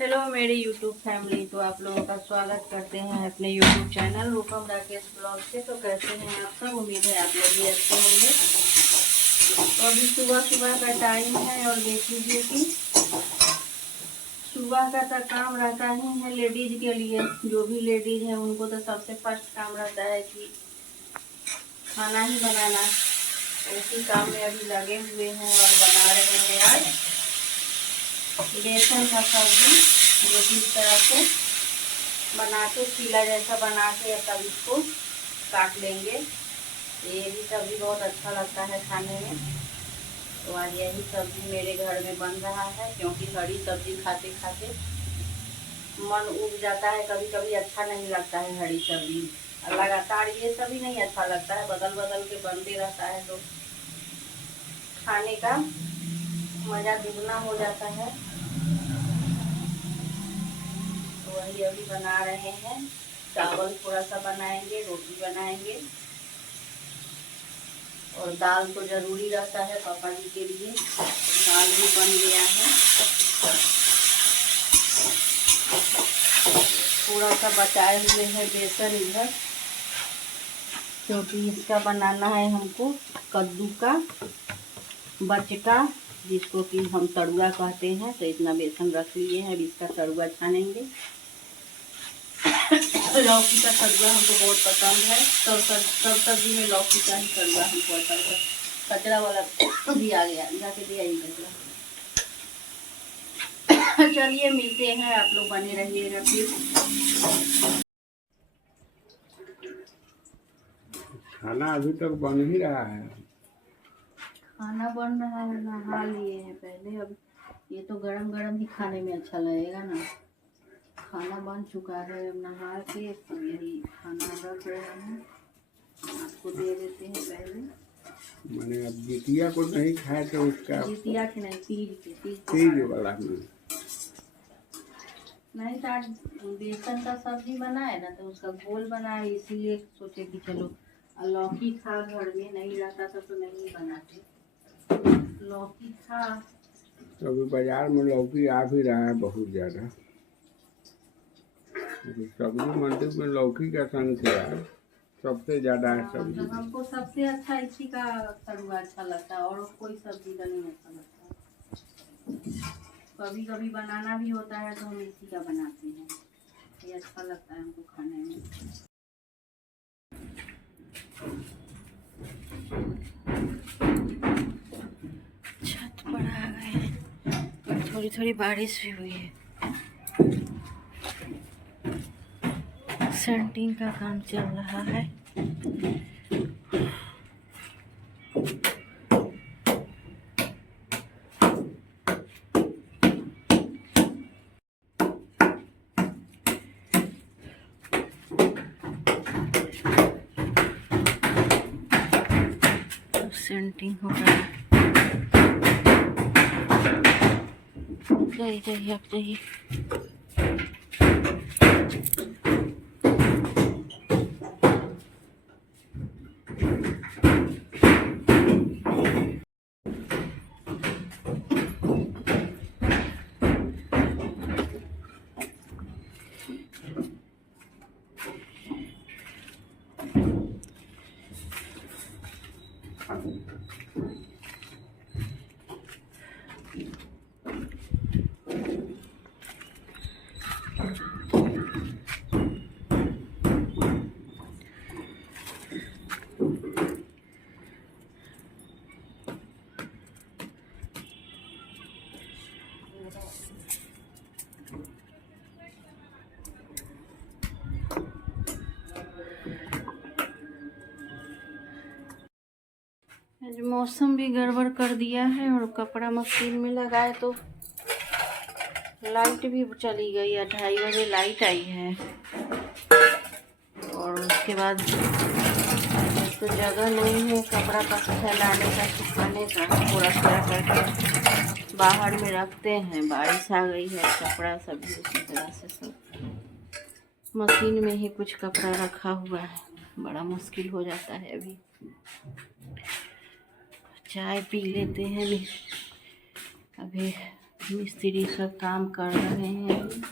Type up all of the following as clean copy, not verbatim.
Hello मेरी YouTube family, तो आप लोगों का स्वागत करते हैं अपने यूट्यूब चैनल रूपम राकेश ब्लॉग से। तो कैसे हैं आप सब? उम्मीद है आप लोग भी अच्छे होंगे। तो अभी सुबह सुबह का टाइम है और देख लीजिए कि सुबह का तो काम रहता ही है लेडीज के लिए। जो भी लेडीज है उनको तो सबसे फर्स्ट काम रहता है कि खाना ही बनाना। उसी काम में अभी लगे हुए हैं और बना रहे हैं आज बेसन का सब्जी, जो भी इस तरह से बना के चीला जैसा बना के तब इसको काट लेंगे। ये भी सब्जी बहुत अच्छा लगता है खाने में। तो आज यही सब्जी मेरे घर में बन रहा है, क्योंकि हरी सब्जी खाते खाते मन उब जाता है। कभी कभी अच्छा नहीं लगता है हरी सब्जी, लगातार ये सब्जी नहीं अच्छा लगता है, बदल बदल के बनते रहता है तो खाने का मज़ा दुगना हो जाता है। तो वही अभी बना रहे हैं। चावल थोड़ा सा बनाएंगे, रोटी बनाएंगे और दाल तो ज़रूरी रहता है पापा जी के लिए। दाल भी बन गया है। थोड़ा सा बचाए हुए हैं बेसन इधर, क्योंकि इसका बनाना है हमको कद्दू का बचका, जिसको कि हम तरुआ कहते हैं। तो इतना बेसन रख लिए हैं, अब इसका तरुआ छानेंगे। लौकी का तरुआ हमको बहुत पसंद है। सब सब्जी में लौकी का ही तरुआ हमको पसंद है। कचरा वाला भी आ गया, जाके दे आई कचरा। चलिए मिलते हैं, आप लोग बने रहिएगा फिर। खाना अभी तक बन ही रहा है। खाना बन रहा है, नहा लिए हैं पहले। अब ये तो गरम गरम ही खाने में अच्छा लगेगा ना। खाना बन चुका है, अब नहा के यही खाना रख रहे हैं, आपको दे देते हैं पहले। मैंने अब जितिया को नहीं खाया तो उसका जितिया के नहीं, तीज वाला में नहीं था। आज बेसन का सब्जी बनाए ना, तो उसका घोल बनाए, इसीलिए सोचे कि चलो लौकी था घर में, नहीं रहता था तो नहीं बनाते। लौकी था तो अभी बाजार में लौकी आ भी रहा है बहुत ज़्यादा। सब्जी मंडी में लौकी का संख्या सबसे ज़्यादा है तो सब्जी। हमको सबसे अच्छा इसी का तरुआ अच्छा लगता है, और कोई सब्जी का नहीं अच्छा लगता। कभी कभी बनाना भी होता है तो हम इसी का बनाते हैं, ये अच्छा लगता है हमको खाने में। छत पर आ गए हैं, थोड़ी थोड़ी बारिश भी हुई है। सेंटिंग का काम चल रहा है। सेंटिंग हो रहा है। जाइए आप जाइए। मौसम भी गड़बड़ कर दिया है, और कपड़ा मशीन में लगाए तो लाइट भी चली गई है। 2:30 बजे लाइट आई है, और उसके बाद तो जगह नहीं है कपड़ा का फैलाने का, सुखाने का। थोड़ा थोड़ा करके बाहर में रखते हैं। बारिश आ गई है, कपड़ा सब भी उसी तरह से सब मशीन में ही कुछ कपड़ा रखा हुआ है। बड़ा मुश्किल हो जाता है। अभी चाय पी लेते हैं। अभी मिस्त्री सब काम कर रहे हैं अभी।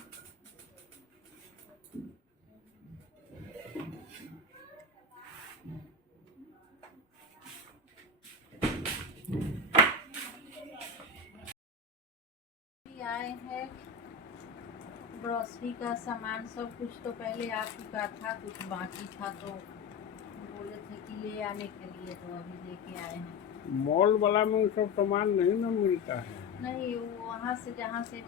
आए हैं ग्रोसरी का सामान, सब कुछ तो पहले आ चुका था, कुछ बाकी था तो बोले थे कि ले आने के लिए, तो अभी लेके आए हैं। मॉल वाला में वो सब सामान नहीं ना मिलता है। नहीं, वो वहाँ से जहाँ से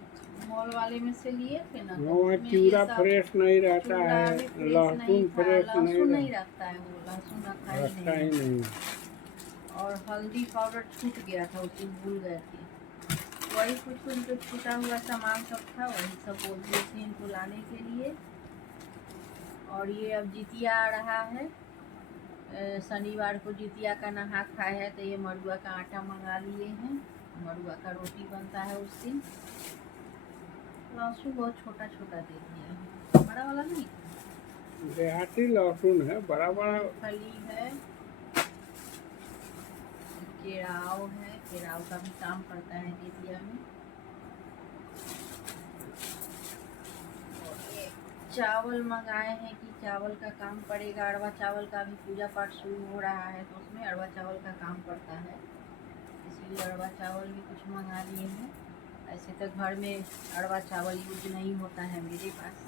मॉल वाले में से लिए थे ना, तो वहाँ उसमें चूड़ा ये सब फ्रेश नहीं रहता चूड़ा है, भी फ्रेश नहीं लहसुन था, फ्रेश लहसुन नहीं नहीं रखता है, वो लहसुन रखा ही रखता ही नहीं है। नहीं। और हल्दी पाउडर छूट गया था, उसे भूल गए थे। वही कुछ जो छूटा हुआ सामान सब था, वही सब बोल दिए थे इनको लाने के लिए। और ये अब जितिया आ रहा है, शनिवार को जितिया का नहा खाए है, तो ये मड़ुआ का आटा मंगा लिए हैं, मड़ुआ का रोटी बनता है उस दिन। लहसुन बहुत छोटा छोटा दे दिया है, बड़ा वाला नहीं, देहाती लहसुन है, बड़ा बड़ा। फली है, केराव है, केराव का भी काम करता है जितिया में। चावल मंगाए हैं कि चावल का काम पड़ेगा, अरवा चावल का भी पूजा पाठ शुरू हो रहा है, तो उसमें अरवा चावल का काम पड़ता है, इसलिए अरवा चावल भी कुछ मंगा लिए हैं। ऐसे तो घर में अरवा चावल यूज नहीं होता है मेरे पास,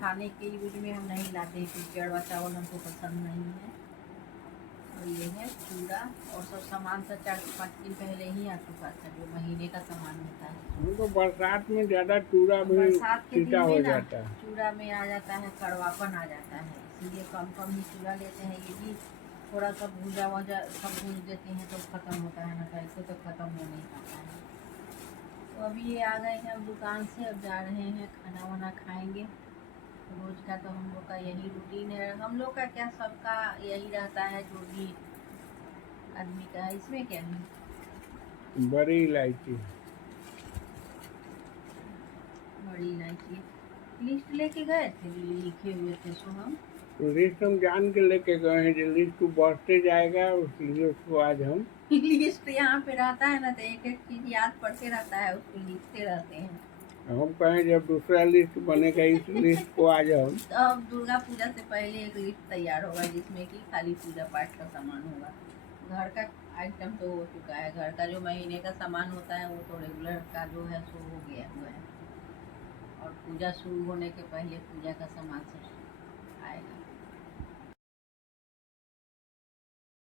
खाने के यूज में हम नहीं लाते हैं, क्योंकि अरवा चावल हमको पसंद नहीं है। और ये है चूड़ा, और सब सामान तो 4-5 दिन पहले ही आ चुका था, जो महीने का सामान होता है। तो बरसात में ज्यादा चूड़ा भी बरसात के दिन छीटा हो में ना जाता है। चूड़ा में आ जाता है, कड़वापन आ जाता है, इसलिए कम कम ही चूड़ा लेते हैं। ये भी थोड़ा सा भूजा वूजा सब भूज देते हैं तो ख़त्म होता है, ना तो ऐसे तो ख़त्म हो नहीं पाता है। तो अभी ये आ गए हैं अब दुकान से, अब जा रहे हैं खाना वाना खाएंगे। रोज का तो हम लोग का यही रूटीन है, हम लोग का क्या, सबका यही रहता है, जो भी आदमी का है। इसमें क्या है, बड़ी इलायची, बड़ी इलायची। लिस्ट लेके गए थे, लिखे हुए थे, सो हम लिस्ट हम जान के लेके गए हैं, जो लिस्ट बढ़ते जाएगा इसलिए उसको आज हम लिस्ट यहाँ पे रहता है ना, तो एक एक चीज याद पड़ते रहता है, उसको लिखते रहते हैं। हम कहें जब दूसरा लिस्ट बनेगा इस लिस्ट को आज हम तो अब दुर्गा पूजा से पहले एक लिस्ट तैयार होगा, जिसमें कि खाली पूजा पाठ का सामान होगा। घर का आइटम तो हो चुका है, घर का जो महीने का सामान होता है वो तो रेगुलर का जो है सो हो गया हुआ है, और पूजा शुरू होने के पहले पूजा का सामान सब आएगा।